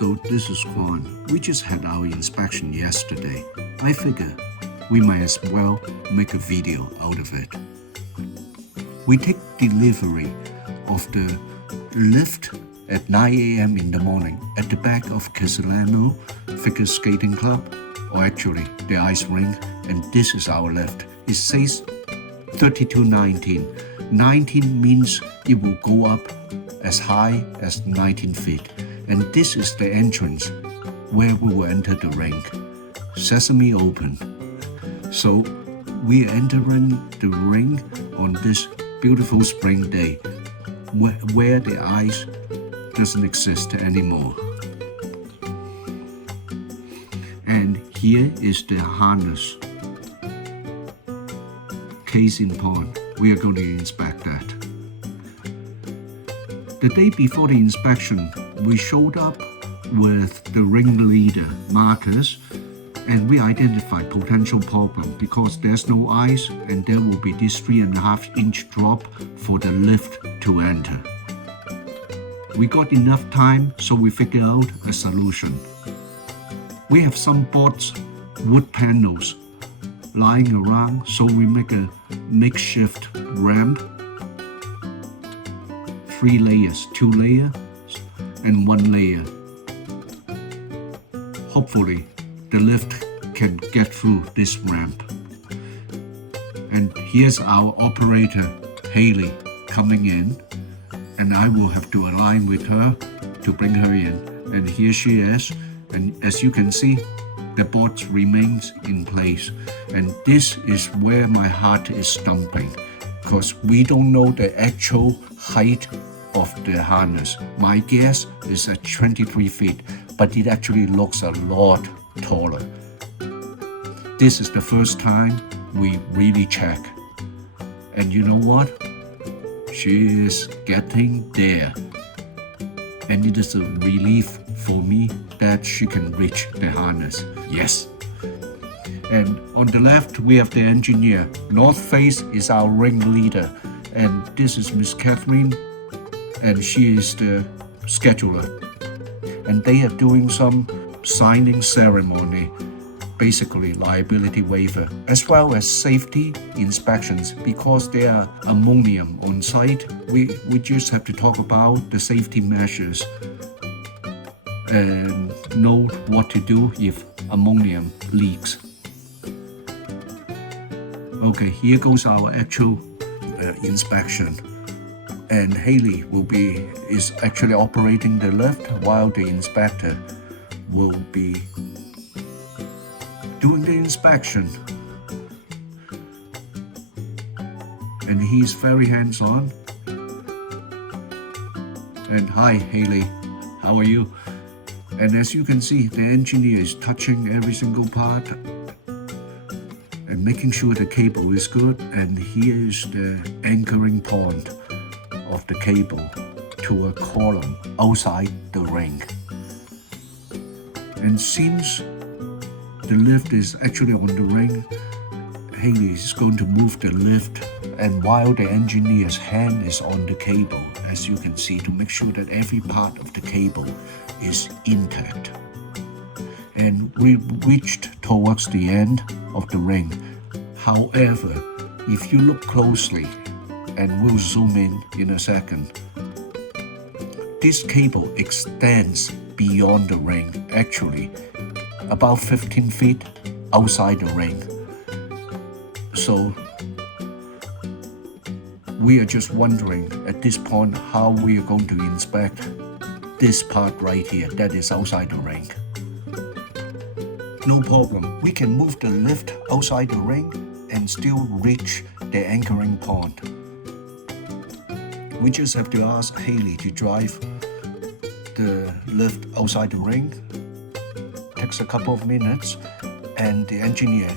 So this is Quan. We just had our inspection yesterday. I figure we might as well make a video out of it. We take delivery of the lift at 9 a.m. in the morning at the back of Castellano Figure Skating Club, or actually the ice rink, and this is our lift. It says 3219. 19 means it will go up as high as 19 feet. And this is the entrance where we will enter the rink. Sesame open. So we are entering the rink on this beautiful spring day where the ice doesn't exist anymore. And here is the harness. Case in point, we are going to inspect that. The day before the inspection, we showed up with the ringleader, Marcus, and we identified potential problem because there's no ice and there will be this 3.5-inch drop for the lift to enter. We got enough time, so we figured out a solution. We have some boards, wood panels lying around, so we make a makeshift ramp. 3 layers, 2 layers, and 1 layer. Hopefully, the lift can get through this ramp. And here's our operator, Haley, coming in, and I will have to align with her to bring her in. And here she is, and as you can see, the board remains in place. And this is where my heart is thumping, because we don't know the actual height of the harness. My guess is at 23 feet, but it actually looks a lot taller. This is the first time we really check. And you know what? She is getting there. And it is a relief for me that she can reach the harness. Yes. And on the left, we have the engineer. North Face is our ringleader. And this is Miss Catherine, and she is the scheduler. And they are doing some signing ceremony, basically liability waiver, as well as safety inspections. Because there are ammonium on site, we just have to talk about the safety measures and know what to do if ammonium leaks. Okay, here goes our actual inspection. And Haley is actually operating the lift while the inspector will be doing the inspection. And he's very hands-on. And hi, Haley, how are you? And as you can see, the engineer is touching every single part and making sure the cable is good. And here is the anchoring point of the cable to a column outside the ring. And since the lift is actually on the ring, Haley is going to move the lift, and while the engineer's hand is on the cable, as you can see, to make sure that every part of the cable is intact. And we reached towards the end of the ring. However, if you look closely, and we'll zoom in a second, this cable extends beyond the ring, actually about 15 feet outside the ring. So we are just wondering at this point how we are going to inspect this part right here that is outside the ring. No problem, we can move the lift outside the ring and still reach the anchoring point. We just have to ask Haley to drive the lift outside the ring. Takes a couple of minutes, and the engineer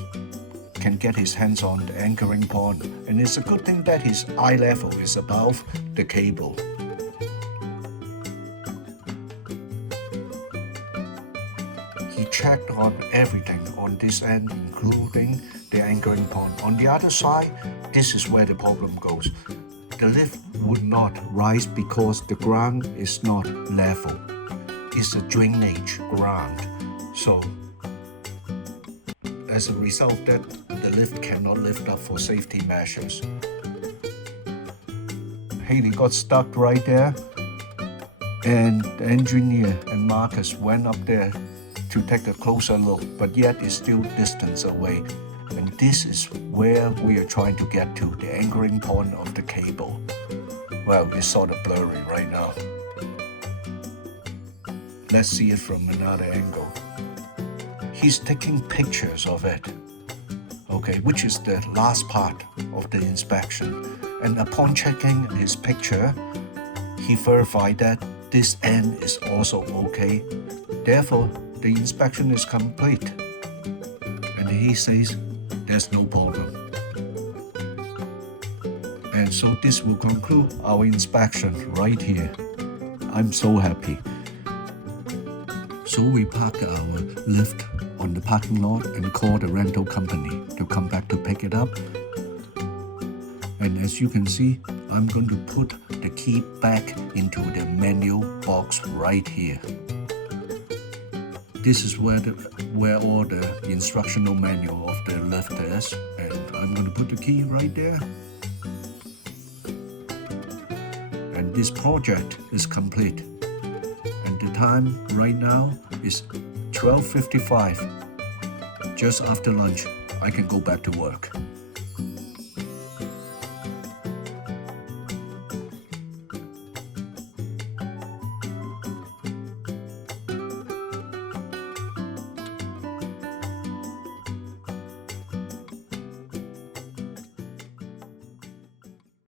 can get his hands on the anchoring point. And it's a good thing that his eye level is above the cable. He checked on everything on this end, including the anchoring point. On the other side, this is where the problem goes. The lift would not rise because the ground is not level. is a drainage ground. So as a result that the lift cannot lift up for safety measures. Haley got stuck right there, and the engineer and Marcus went up there to take a closer look, but yet it's still distance away. And this is where we are trying to get to, the anchoring point of the cable. Well, it's sort of blurry right now. Let's see it from another angle. He's taking pictures of it, okay, which is the last part of the inspection. And upon checking his picture, he verified that this end is also okay. Therefore, the inspection is complete. And he says there's no problem. And so this will conclude our inspection right here. I'm so happy. So we parked our lift on the parking lot and called the rental company to come back to pick it up. And as you can see, I'm going to put the key back into the manual box right here. This is where all the instructional manual of the lift is, and I'm going to put the key right there. And this project is complete. And the time right now is 12:55. Just after lunch, I can go back to work.